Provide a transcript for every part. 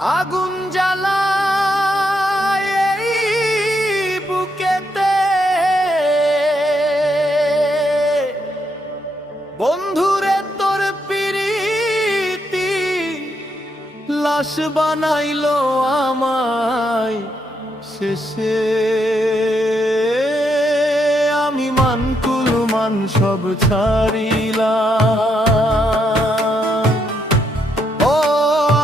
আগুন জ্বালায় এই বুকেতে, বন্ধুরে তোর পিরিতি লাশ বানাইলো আমায় শেষে। আমি মানকুল মান সব ছাড়িলাম, ও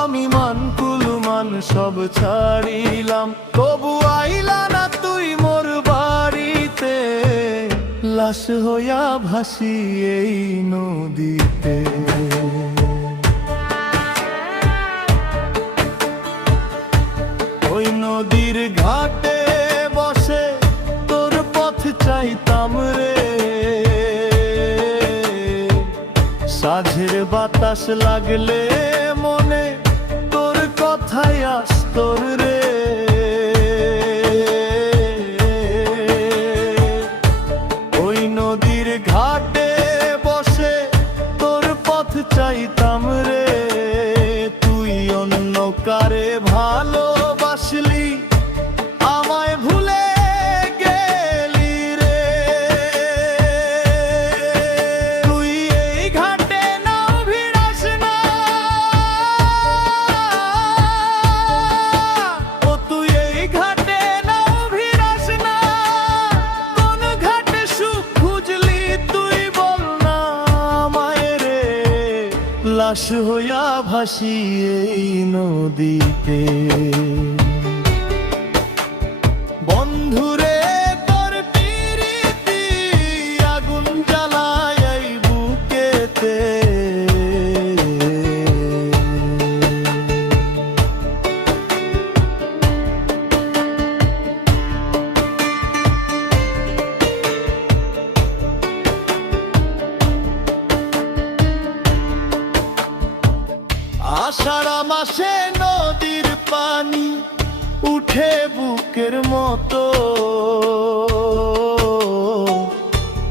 আমি মানকুল মান সব ছাড়িলাম, তবু আইলা না তুই মোর বাড়িতে, লাশ হইয়া ভাসি এই নদীতে। ওই নদীর ঘাটে বসে তোর পথ চাইতাম রে, সাঁঝের বাতাস লাগলে মনে তোর কথাই আসতোর রে। ওই নদীর ঘাটে বসে তোর পথ চাইতাম রে, তুই অন্য কারে ভালোবাসলি আমায় ভুলে গেলি রে। তুই এই ঘাটে নাও ভিড়াস না, ও তুই এই ঘাটে নাও ভিড়াস না, কোন ঘাটে সুখ খুঁজলি তুই বল না আমায় রে, লাশ হইয়া ভাসি এই নদীতে। বন্ধুরে তোর পিরিতি আগুন জ্বালায় এই বুকেতে, আষাঢ় মাসে নদীর পানি উঠে বুকের মতো,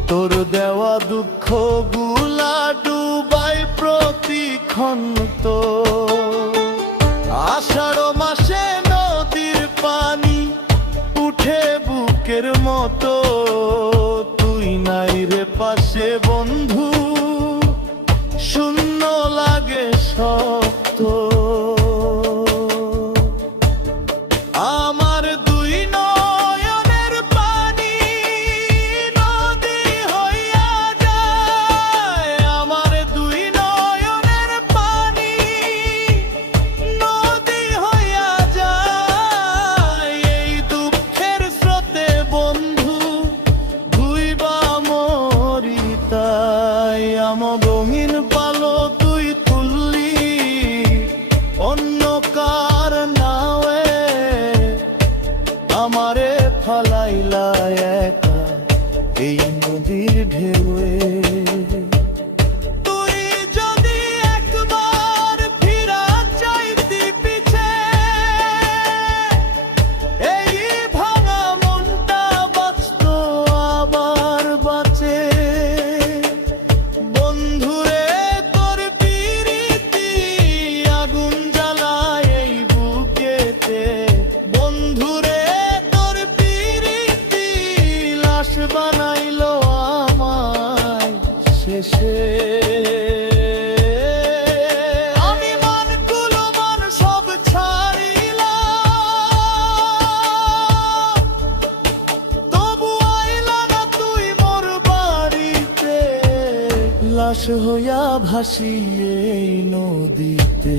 তোর দেওয়া দুঃখ গুলা ডুবাই প্রতিক্ষণ তো। আষাঢ় মাসে নদীর পানি উঠে বুকের মতো, তুই নাই রে পাশে বন্ধু, শূন্য লাগে শক্ত। আমার দুই নয়নের পানি নদী হইয়া যায়, আমার দুই নয়নের পানি নদী হইয়া যায়, এই দুঃখের স্রোতে বন্ধু ধুইবা মরি তাই। আমার রঙিন পালো তুই তুললি অন্য কার নাওয়ে, আমারে ফালাইলা একা এই নদীর ঢেউয়ে। তুই যদি একবার ফিরা চাইতি পিছে, এই ভাঙা মনটা বাঁচত আবার বাঁচে। বন্ধুরে তোর পিরিতি আগুন জ্বালায় এই বুকেতে, বন্ধুরে তোর পিরিতি লাশ বানাইলো আমায় শেষে। আমি মানকুল মান সব ছাড়িলাম, তবু আইলা না তুই মোর বাড়িতে, লাশ হইয়া ভাসি এই নদীতে।